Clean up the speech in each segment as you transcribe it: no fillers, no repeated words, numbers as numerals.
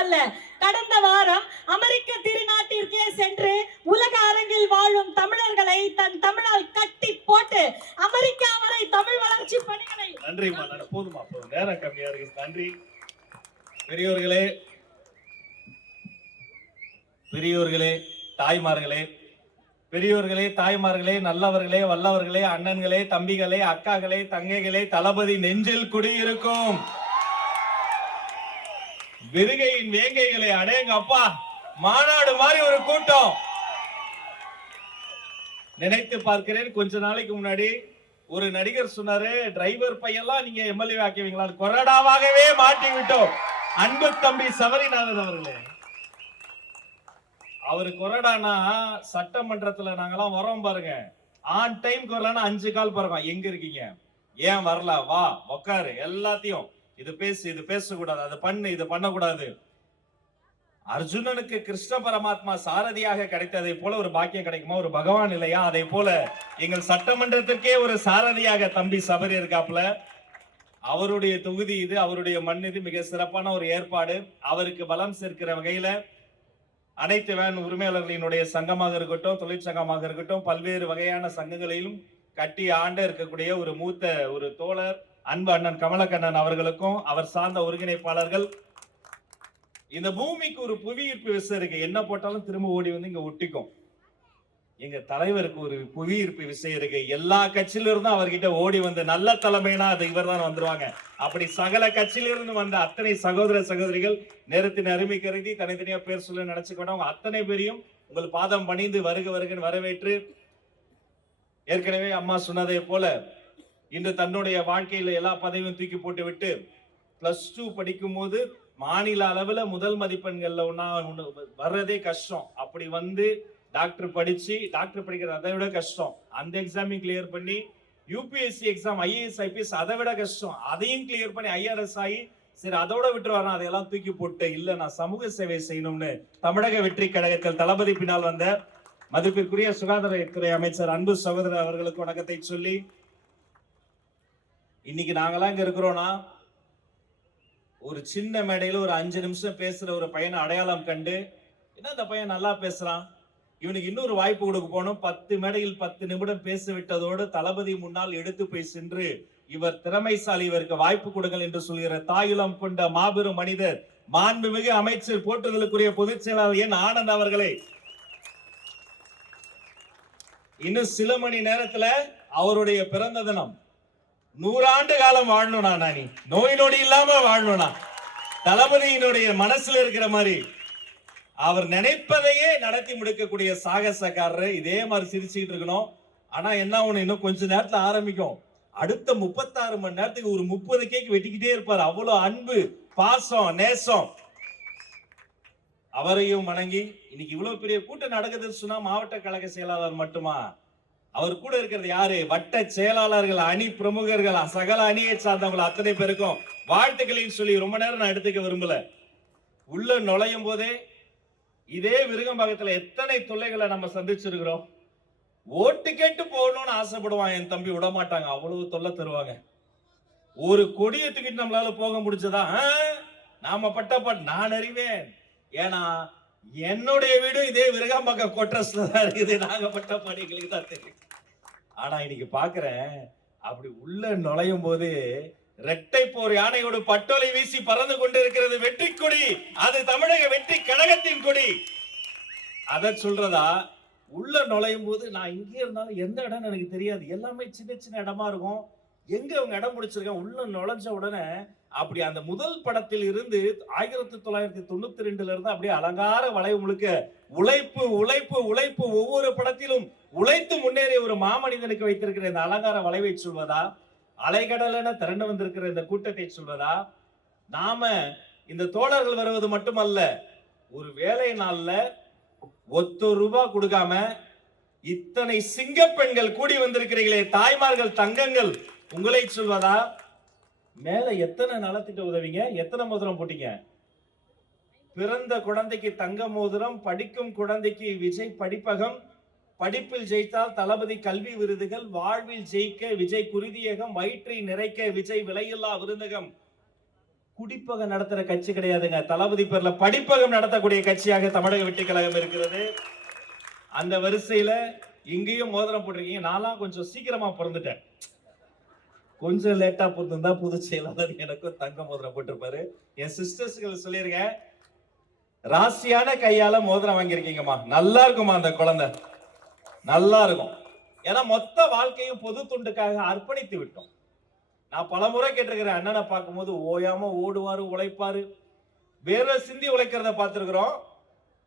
மட்டுமல்ல, கடந்த வாரம் அமெரிக்க திருநாட்டிற்கே சென்று உலக அரங்கில் வாழும் தமிழர்களை தன் தமிழால் கட்டி போட்டு அமெரிக்கா வரை தமிழ் வளர்ச்சி பணிகளை. நன்றிமா, போதுமா, போதும், நேரம் கம்மியா இருக்கு. நன்றி. பெரியோர்களே, பெரியோர்களே, தாய்மார்களே, பெரியோர்களே, தாய்மார்களே, நல்லவர்களே, வல்லவர்களே, அண்ணன்களே, தம்பிகளே, அக்காகளே, தங்கைகளே, தளபதி நெஞ்சில் குடியிருக்கும் விருகையின் வேங்கைகளே, அடேங்க அப்பா, மாநாடு மாதிரி ஒரு கூட்டம். நினைத்து பார்க்கிறேன், கொஞ்ச நாளைக்கு முன்னாடி ஒரு நடிகர் சொன்னாரு, டிரைவர் பையெல்லாம் நீங்க எம்எல்ஏ ஆக்குவீங்களா? கொறடாவாகவே மாட்டி விட்டோம். அன்பு தம்பி சபரிநாதன் அவர்களே, அவரு கொறடானா சட்டமன்றத்துல நாங்கெல்லாம் வரோம் பாருங்க, ஆன் டைம் வரலன்னா 5 கால் பாருங்க, எங்க இருக்கீங்க, ஏன் வரல, வா உக்காரு, எல்லாத்தையும் இது பேசு, இது பேசக்கூடாது, அது பண்ணு, இது பண்ணக்கூடாது. அர்ஜுனனுக்கு கிருஷ்ண பரமாத்மா சாரதியாக கிடைத்ததை போல ஒரு பாக்கியம் கிடைக்குமா? ஒரு பகவான் இல்லையா? அதை போல எங்கள் சட்டமன்றத்திற்கே ஒரு சாரதியாக தம்பி சபரி இருக்காப்புல. அவருடைய தொகுதி இது, அவருடைய மண் இது. மிக சிறப்பான ஒரு ஏற்பாடு. அவருக்கு பலம் சேர்க்கிற வகையில அனைத்து வேன் உரிமையாளர்களினுடைய சங்கமாக இருக்கட்டும், தொழிற்சங்கமாக இருக்கட்டும், பல்வேறு வகையான சங்கங்களிலும் கட்டி ஆண்டு இருக்கக்கூடிய ஒரு மூத்த ஒரு தோழர் அன்பு அண்ணன் கமலக்கண்ணன் அவர்களுக்கும் அவர் சார்ந்த ஒருங்கிணைப்பாளர்கள். இந்த பூமிக்கு ஒரு புவியீர்ப்பு விசை இருக்கு, என்ன போட்டாலும் திரும்ப ஓடி வந்து இங்க ஒட்டிக்கும். எங்க தலைவருக்கு ஒரு புவியீர்ப்பு விசை இருக்கு, எல்லா கட்சியில இருந்தும் அவர்கிட்ட ஓடி வந்து நல்ல தலைமைனா அது இவர் தான் வந்துருவாங்க. அப்படி சகல கட்சியிலிருந்து வந்த அத்தனை சகோதர சகோதரிகள் நேரத்தின் அருமை கருதி தனித்தனியா பேர் சொல்ல நினைச்சுக்கொண்டவங்க அத்தனை பேரையும் உங்கள் பாதம் பணிந்து வருக வருகன்னு வரவேற்று, ஏற்கனவே அம்மா சொன்னதை போல இன்று தன்னுடைய வாழ்க்கையில எல்லா பதவியும் தூக்கி போட்டு விட்டு +2 படிக்கும் போது மாநில அளவுல முதல் மதிப்பெண்கள்ல வர்றதே கஷ்டம். அப்படி வந்து டாக்டர் படிச்சு, டாக்டர் படிக்கிறது அதை விட கஷ்டம். அந்த எக்ஸாமையும் கிளியர் பண்ணி, யூபிஎஸ்சி எக்ஸாம் IAS IPS அதை விட கஷ்டம், அதையும் கிளியர் பண்ணி IRS ஆகி, சரி அதோட விட்டு வரணும், அதையெல்லாம் தூக்கி போட்டு இல்ல நான் சமூக சேவை செய்யணும்னு தமிழக வெற்றி கழகத்தில் தளபதி பின்னால் வந்த மதிப்பிற்குரிய சுகாதாரத்துறை அமைச்சர் அன்பு சகோதரர் அவர்களுக்கு வணக்கத்தை சொல்லி, இன்னைக்கு நாங்கெல்லாம் இங்க இருக்கிறோம்னா ஒரு சின்ன மேடையில ஒரு 5 நிமிஷம் பேசுற ஒரு பையனை அடையாளம் கண்டு, என்ன இந்த பையன் நல்லா பேசுறான், இவனுக்கு இன்னொரு வாய்ப்பு கொடுக்க போனோம், 10 மேடையில் 10 நிமிடம் பேச விட்டதோடு தளபதி முன்னால் எடுத்து போய் சென்று இவர் திறமைசாலி, இவருக்கு வாய்ப்பு கொடுங்கள் என்று சொல்கிற தாயுளம் கொண்ட மாபெரும் மனிதர் மாண்புமிகு அமைச்சர் போற்றுதலுக்குரிய பொதுச் செயலாளர் என் ஆனந்த் அவர்களை இன்னும் சில மணி நேரத்துல அவருடைய பிறந்த தினம். 100 ஆண்டு காலம் வாழணும்னா, நீ நோய் நொடி இல்லாம வாழணும்னா, தளபதியினுடைய மனசுல இருக்கிற மாதிரி அவர் நினைப்பதையே நடத்தி முடிக்கக்கூடிய சாகசக்காரர். இதே மாதிரி சிரிச்சுக்கிட்டு இருக்கணும். ஆனா என்ன ஒண்ணு, இன்னும் கொஞ்ச நேரத்துல ஆரம்பிக்கும். அடுத்த 36 மணி நேரத்துக்கு ஒரு 30 கேக் வெட்டிக்கிட்டே இருப்பார். அவ்வளவு அன்பு, பாசம், நேசம். அவரையும் வணங்கி, இன்னைக்கு இவ்வளவு பெரிய கூட்டம் நடக்குதுன்னு சொன்னா மாவட்ட கழக செயலாளர் மட்டுமா? அவர் கூட இருக்கிறது யாரு? வட்ட செயலாளர்கள், அணி பிரமுகர்கள், சகல அணியை சார்ந்தவங்க அத்தனை பேருக்கும் வாழ்த்துக்களையும் சொல்லி ரொம்ப நேரம் நான் எடுத்துக்க விரும்பல. உள்ள நுழையும் போதே இதே விருகம்பாக்கத்துல எத்தனை தொல்லைகளை நம்ம சந்திச்சிருக்கிறோம். ஓட்டு கேட்டு போகணும்னு ஆசைப்படுவான் என் தம்பி, விட மாட்டாங்க, அவ்வளவு தொல்லை தருவாங்க. ஒரு கொடியை தூக்கிட்டு நம்மளால போக முடிச்சதா? நாம பட்ட நான் அறிவேன். ஏன்னா என்னுடைய வீடு இதே விருகம்பாக்கம் கோட்ரஸ்ல தான் இருக்குது. நாங்க பட்ட படிகளுக்கு தான் தெரியும். ஆனா இன்னைக்கு பாக்குறேன், அப்படி உள்ள நுழையும் போது இரட்டை போர் யானையோடு பட்டோலை வீசி பறந்து கொண்டிருக்கிறது வெற்றி கொடி. அது தமிழக வெற்றி கழகத்தின் கொடி. அத சொல்றதா? உள்ள நுழையும் போது நான் இங்கே இருந்தாலும் எந்த இடம் எனக்கு தெரியாது, எல்லாமே சின்ன சின்ன இடமா இருக்கும். எங்க அவங்க இடம் பிடிச்சிருக்கேன், உள்ள நுழைஞ்ச உடனே அப்படி அந்த முதல் படத்தில் இருந்து 1992 இருந்து அப்படியே அலங்கார வளைவு முழுக்க உழைப்பு உழைப்பு உழைப்பு, ஒவ்வொரு படத்திலும் உழைத்து முன்னேறிய ஒரு மாமனிதனுக்கு வைத்திருக்கிற இந்த அலங்கார வளைவை சொல்வதா? அலைகடல் என திரண்டு வந்திருக்கிற இந்த கூட்டத்தை சொல்வதா? நாம இந்த தோழர்கள் வருவது மட்டுமல்ல, ஒரு வேலை நாள்ல ₹1 கொடுக்காம இத்தனை சிங்க பெண்கள் கூடி வந்திருக்கிறீர்களே, தாய்மார்கள், தங்கங்கள், உங்களை சொல்வதா? மேல எத்தனை நலத்திட்ட உதவிங்க, எத்தனை மோதிரம் போட்டீங்க? பிறந்த குழந்தைக்கு தங்க மோதிரம், படிக்கும் குழந்தைக்கு விஜய் படிப்பகம், படிப்பில் ஜெயித்தால் தளபதி கல்வி விருதுகள், வாழ்வில் ஜெயிக்க விஜய் குருதியகம், வயிற்றை நிறைக்க விஜய் விலையில்லா விருந்தகம், குடிப்பகம் நடத்துற கட்சி கிடையாதுங்க. தளபதி பேர்ல படிப்பகம் நடத்தக்கூடிய கட்சியாக தமிழக வெற்றி கழகம் இருக்கிறது. அந்த வரிசையில இங்கேயும் மோதிரம் போட்டிருக்கீங்க. நான்லாம் கொஞ்சம் சீக்கிரமா பிறந்துட்டேன். கொஞ்சம் லேட்டா பிறந்திருந்தா பொதுச் செயலாளர் எனக்கும் தங்க மோதிரம் போட்டிருப்பாரு. என் சிஸ்டர்ஸ்கள் சொல்லியிருக்கேன், ராசியான கையால மோதிரம் வாங்கியிருக்கீங்கம்மா, நல்லா இருக்குமா அந்த குழந்தை, நல்லா இருக்கும். ஏன்னா மொத்த வாழ்க்கையும் பொது தொண்டுக்காக அர்ப்பணித்து விட்டோம். நான் பல முறை கேட்டிருக்கிறேன், அண்ணனை பார்க்கும்போது ஓயாம ஓடுவாரு, உழைப்பாரு, வேர்வை சிந்தி உழைக்கிறத பார்த்திருக்கிறோம்.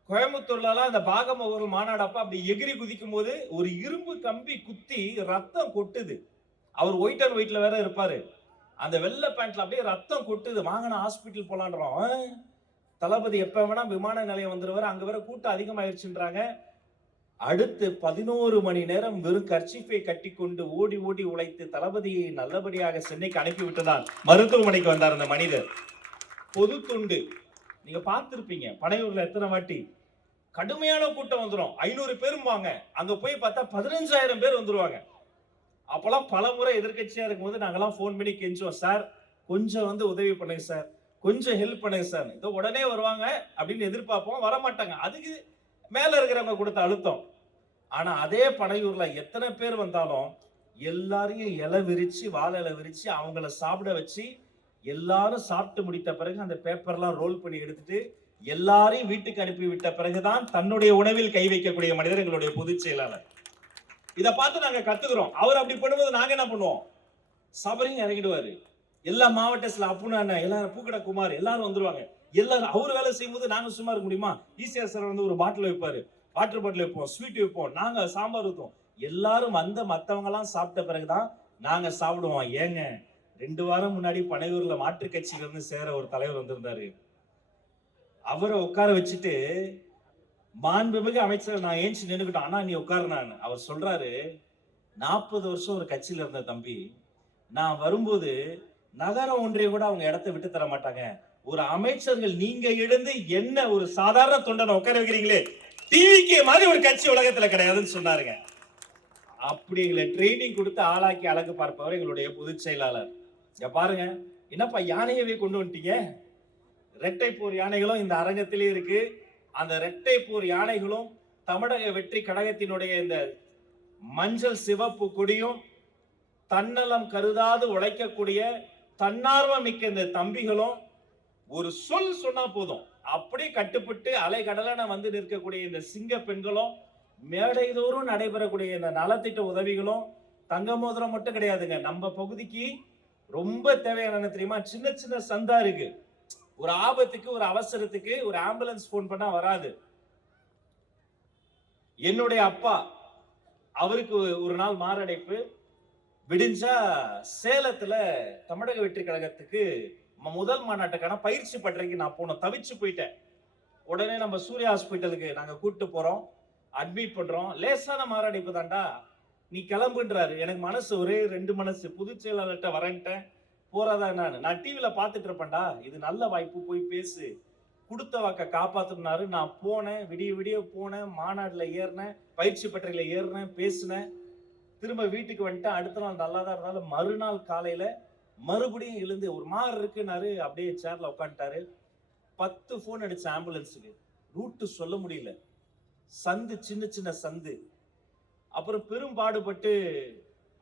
கோயம்புத்தூர்ல அந்த பாகமோகல் மாநாடப்ப அப்படி எகிரி குதிக்கும் போது ஒரு இரும்பு கம்பி குத்தி ரத்தம் கொட்டுது. அவர் ஒயிட் அண்ட் ஒயிட்ல வேற இருப்பாரு. அந்த வெள்ளை பேண்ட்ல அப்படியே ரத்தம் கொட்டுது. வாங்கின ஹாஸ்பிட்டல் போலான்றோம். தளபதி எப்ப வேணா விமான நிலையம் வந்துருவாரு. அங்க வேற கூட்டம் அதிகமாயிருச்சுன்றாங்க. அடுத்து 11 மணி நேரம் வெறும் கர்ச்சீஃபை கட்டி கொண்டு ஓடி ஓடி உழைத்து தளபதியை நல்லபடியாக சென்னைக்கு அனுப்பி விட்டுதான் மருத்துவமனைக்கு வந்தார் அந்த மனிதர். பொது தொண்டு நீங்க பார்த்திருப்பீங்க. பனையூர்ல எத்தனை வாட்டி கடுமையான கூட்டம் வந்துடும். 500 பேரும் வாங்க, அங்க போய் பார்த்தா 15,000 பேர் வந்துருவாங்க. அப்பெல்லாம் பல முறை எதிர்கட்சியா இருக்கும்போது நாங்கெல்லாம் போன் பண்ணி கெஞ்சுவோம், சார் கொஞ்சம் வந்து உதவி பண்ணுங்க சார், கொஞ்சம் ஹெல்ப் பண்ணுங்க சார். இதோ உடனே வருவாங்க அப்படின்னு எதிர்பார்ப்போம், வரமாட்டாங்க. அதுக்கு மேல இருக்கிறவங்க கொடுத்த அழுத்தம். ஆனா அதே பனையூர்ல எத்தனை பேர் வந்தாலும் எல்லாரையும் இலை விரிச்சு, வாழை இலை விரிச்சு அவங்கள சாப்பிட வச்சு, எல்லாரும் சாப்பிட்டு முடித்த பிறகு அந்த பேப்பர்லாம் ரோல் பண்ணி எடுத்துட்டு எல்லாரையும் வீட்டுக்கு அனுப்பி விட்ட பிறகுதான் தன்னுடைய உணவில் கை வைக்கக்கூடிய மனிதர் எங்களுடைய பொதுச் செயலாளர். இதை பார்த்து நாங்க கத்துக்கிறோம். அவர் அப்படி பண்ணும்போது நாங்க என்ன பண்ணுவோம், சபரியும் இறங்கிடுவாரு. எல்லா மாவட்டத்துல அப்புனா எல்லாரும் பூக்கடை குமார் எல்லாரும் வந்துருவாங்க. எல்லாரும் அவர் வேலை செய்யும்போது நாங்க சும்மா இருக்க முடியுமா? ஈஸியா சார் வந்து ஒரு பாட்டில் வைப்பாரு, வாட்டர் பாட்டில் வைப்போம், ஸ்வீட் வைப்போம், நாங்க சாம்பார் ஊத்துவோம். எல்லாரும் வந்து மத்தவங்க எல்லாம் சாப்பிட்ட பிறகுதான் நாங்க சாப்பிடுவோம். ஏங்க 2 வாரம் முன்னாடி பனையூர்ல மாற்று கட்சியில இருந்து சேர ஒரு தலைவர் வந்திருந்தாரு. அவரை உட்கார வச்சுட்டு மாண்புமிகு அமைச்சர் நான் ஏஞ்சி நின்னுக்கிட்டோம். ஆனா நீ உட்காருனான்னு அவர் சொல்றாரு, 40 வருஷம் ஒரு கட்சியில இருந்த தம்பி, நான் வரும்போது நகர ஒன்றிய கூட அவங்க இடத்தை விட்டு தர மாட்டாங்க. ஒரு அமைச்சர்கள் நீங்க எழுந்து என்ன ஒரு சாதாரண தொண்டனை உட்கார வைக்கிறீங்களே, டிவிக்கு மாதிரி ஒரு கட்சி உலகத்துல கிடையாதுன்னு சொன்னாருங்க. அப்படி எங்களை ட்ரைனிங் கொடுத்து ஆளாக்கி அழகு பார்ப்பவர் எங்களுடைய பொதுச் செயலாளர். இங்க பாருங்க, என்னப்பா யானையவே கொண்டு வந்துட்டீங்க. இரட்டை போர் யானைகளும் இந்த அரங்கத்திலே இருக்கு. அந்த இரட்டை போர் யானைகளும் தமிழக வெற்றி கழகத்தினுடைய இந்த மஞ்சள் சிவப்பு கொடியும் தன்னலம் கருதாது உழைக்கக்கூடிய தன்னார்வம் மிக்க இந்த தம்பிகளும் ஒரு சொல் சொன்னா போதும் அப்படி கட்டுப்பட்டு அலைகடலான வந்து நிற்கக்கூடிய இந்த சிங்க பெண்களும், மேடைதோறும் நடைபெறக்கூடிய இந்த நலத்திட்ட உதவிகளும், தங்க மோதிரம் மட்டும் கிடையாதுங்க. நம்ம பகுதிக்கு ரொம்ப தேவையான தெரியுமா, சின்ன சின்ன சந்தா இருக்கு. ஒரு ஆபத்துக்கு, ஒரு அவசரத்துக்கு ஒரு ஆம்புலன்ஸ் போன் பண்ணா வராது. என்னுடைய அப்பா, அவருக்கு ஒரு நாள் மாரடைப்பு, விடிஞ்சா சேலத்துல தமிழக வெற்றி கழகத்துக்கு முதல் மாநாட்டுக்கான பயிற்சி பட்டறைக்கு நான் போனோம். தவிச்சு போயிட்டேன். உடனே நம்ம சூர்யா ஹாஸ்பிட்டலுக்கு நாங்க கூட்டு போறோம், அட்மிட் பண்றோம். லேசான மாரடைப்பு தாண்டா, நீ கிளம்புன்றாரு. எனக்கு மனசு ஒரே 2 மனசு. பொதுச் செயலாளர்கிட்ட வரேன்ட்டேன், போறதா நான் டிவில பாத்துட்டு இருப்பேன்டா, இது நல்ல வாய்ப்பு, போய் பேசு, கொடுத்த வாக்க காப்பாத்துனாரு. நான் போனேன், விடிய விடிய போனேன், மாநாடுல ஏறினேன், பயிற்சி பட்டறையில ஏறினேன், பேசினேன், திரும்ப வீட்டுக்கு வந்துட்டேன். அடுத்த நாள் நல்லா தான் இருந்தாலும் மறுநாள் காலையில மறுபடியும் எழுந்து ஒரு மாதிரி இருக்குன்னாரு. அப்படியே சேர்ல உட்காந்துட்டாரு. 10 போன் அடிச்ச ஆம்புலன்ஸுக்கு, ரூட்டு சொல்ல முடியல, சந்து சின்ன சின்ன சந்து. அப்புறம் பெரும் பாடுபட்டு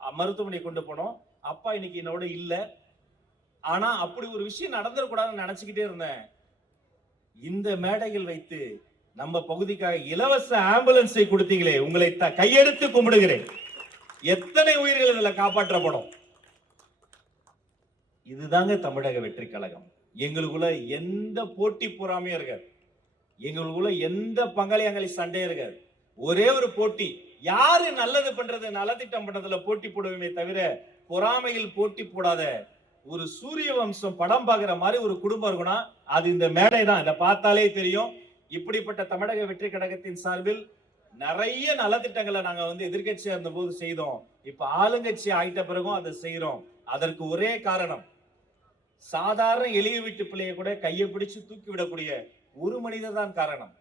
மருத்துவமனை கொண்டு போனோம். அப்பா இன்னைக்கு என்னோட இல்ல. ஆனா அப்படி ஒரு விஷயம் நடந்துடக்கூடாதுன்னு நினைச்சுக்கிட்டே இருந்தேன். இந்த மேடையில் வைத்து நம்ம பகுதிக்காக இலவச ஆம்புலன்ஸை கொடுத்தீங்களே, உங்களை கையெடுத்து கும்பிடுகிறேன். எத்தனை உயிர்கள் இதுல காப்பாற்றப்படும். இதுதாங்க தமிழக வெற்றி கழகம். எங்களுக்குள்ள எந்த போட்டி பொறாமையும் இருக்காது, எங்களுக்குள்ள எந்த பங்காளி சண்டையும் இருக்காது. ஒரே ஒரு போட்டி, யாரு நல்லது பண்றது, நலத்திட்டம் பண்றதுல போட்டி போடுவோமே தவிர பொறாமையில் போட்டி போடாத ஒரு சூரிய வம்சம் படம் பாக்குற மாதிரி ஒரு குடும்பம் இருக்குன்னா அது இந்த மேடை தான். இதை பார்த்தாலே தெரியும். இப்படிப்பட்ட தமிழக வெற்றி கழகத்தின் சார்பில் நிறைய நலத்திட்டங்களை நாங்க வந்து எதிர்கட்சியா இருந்த போது செய்தோம். இப்ப ஆளுங்கட்சி ஆயிட்ட பிறகும் அதை செய்யறோம். அதற்கு ஒரே காரணம், சாதாரண எளிய வீட்டு பிள்ளைய கூட கையை பிடிச்சு தூக்கி விடக்கூடிய ஒரு மனிதர் தான் காரணம்.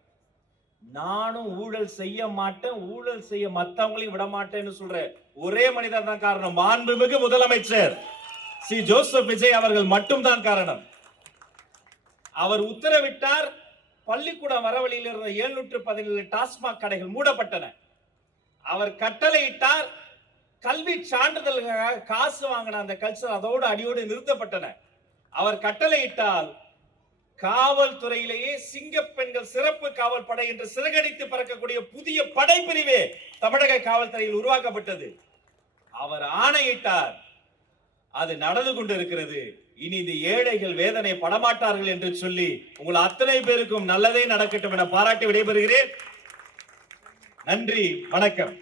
நானும் ஊழல் செய்ய மாட்டேன், ஊழல் செய்ய மத்தவங்களையும் விட மாட்டேன்னு சொல்ற ஒரே மனிதர் தான் காரணம். மாண்புமிகு முதலமைச்சர் ஸ்ரீ ஜோசப் விஜய் அவர்கள் மட்டும்தான் காரணம். அவர் உத்தரவிட்டார். பள்ளிக்கூட வரவழியில் இருந்த 717 டாஸ்மாக் கடைகள் மூடப்பட்டன. அவர் கட்டளையிட்டார். கல்வி சான்றிதழ்களுக்காக காசு வாங்கின அந்த கல்ச்சர் அதோடு அடியோடு நிறுத்தப்பட்டன. அவர் கட்டளையிட்டால் காவல்துறையிலேயே சிங்க பெண்கள் சிறப்பு காவல் படை என்று சிறகடித்து பறக்கக்கூடிய புதிய படைப்பிரிவே தமிழக காவல்துறையில் உருவாக்கப்பட்டது. அவர் ஆணையிட்டார். அது நடந்து கொண்டிருக்கிறது. இனி இது ஏழைகள் வேதனை படமாட்டார்கள் என்று சொல்லி உங்கள் அத்தனை பேருக்கும் நல்லதே நடக்கட்டும் என பாராட்டி விடைபெறுகிறேன். நன்றி, வணக்கம்.